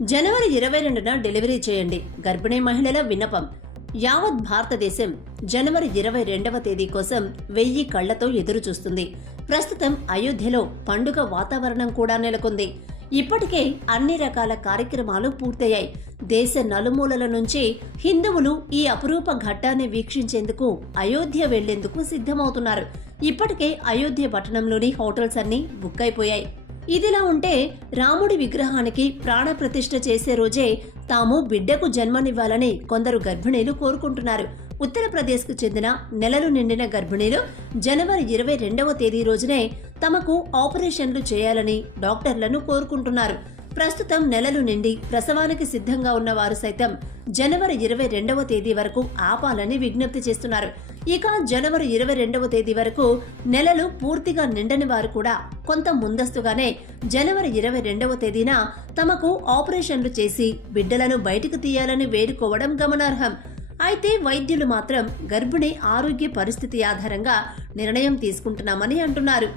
జనవరి 22న delivery చేయండి. గర్భిణీ మహిళల విన్నపం. యావత్ భారతదేశం జనవరి 22వ తేదీ కోసం 1000 కళ్లతో ఎదురు చూస్తుంది. ప్రస్తుతం అయోధ్యలో పండుగ వాతావరణం కూడా నెలకొంది. ఇప్పటికే అన్ని రకాల కార్యక్రమాలు పూర్తయ్యాయి. దేశ నలుమూలల నుంచి హిందువులు ఈ అపురూప ఘట్టాన్ని వీక్షించేందుకు అయోధ్య వెళ్లేందుకు సిద్ధమవుతున్నారు. ఇప్పటికే అయోధ్య పట్టణంలోని హోటల్స్ అన్నీ బుక్ అయిపోయాయి. ఇదిలా ఉంటే రాముడి విగ్రహానికి ప్రాణప్రతిష్ఠ చేసే రోజే తాము బిడ్డకు జన్మనివ్వాలని కొందరు గర్భిణీలు కోరుకుంటున్నారు. ఉత్తరప్రదేశ్కు చెందిన నెలలు నిండిన గర్భిణీలు జనవరి 22వ తేదీ రోజునే తమకు ఆపరేషన్లు చేయాలని డాక్టర్లను కోరుకుంటున్నారు. ప్రస్తుతం నెలలు నిండి ప్రసవానికి సిద్ధంగా ఉన్న వారు సైతం జనవరి 22వ తేదీ వరకు ఆపాలని విజ్ఞప్తి చేస్తున్నారు. ఇక జనవరి 22వ తేదీ వరకు నెలలు పూర్తిగా నిండని వారు కూడా కొంత ముందస్తుగానే జనవరి 22వ తేదీన తమకు ఆపరేషన్లు చేసి బిడ్డలను బయటకు తీయాలని వేడుకోవడం గమనార్హం. అయితే వైద్యులు మాత్రం గర్భిణీ ఆరోగ్య పరిస్థితి ఆధారంగా నిర్ణయం తీసుకుంటున్నామని అంటున్నారు.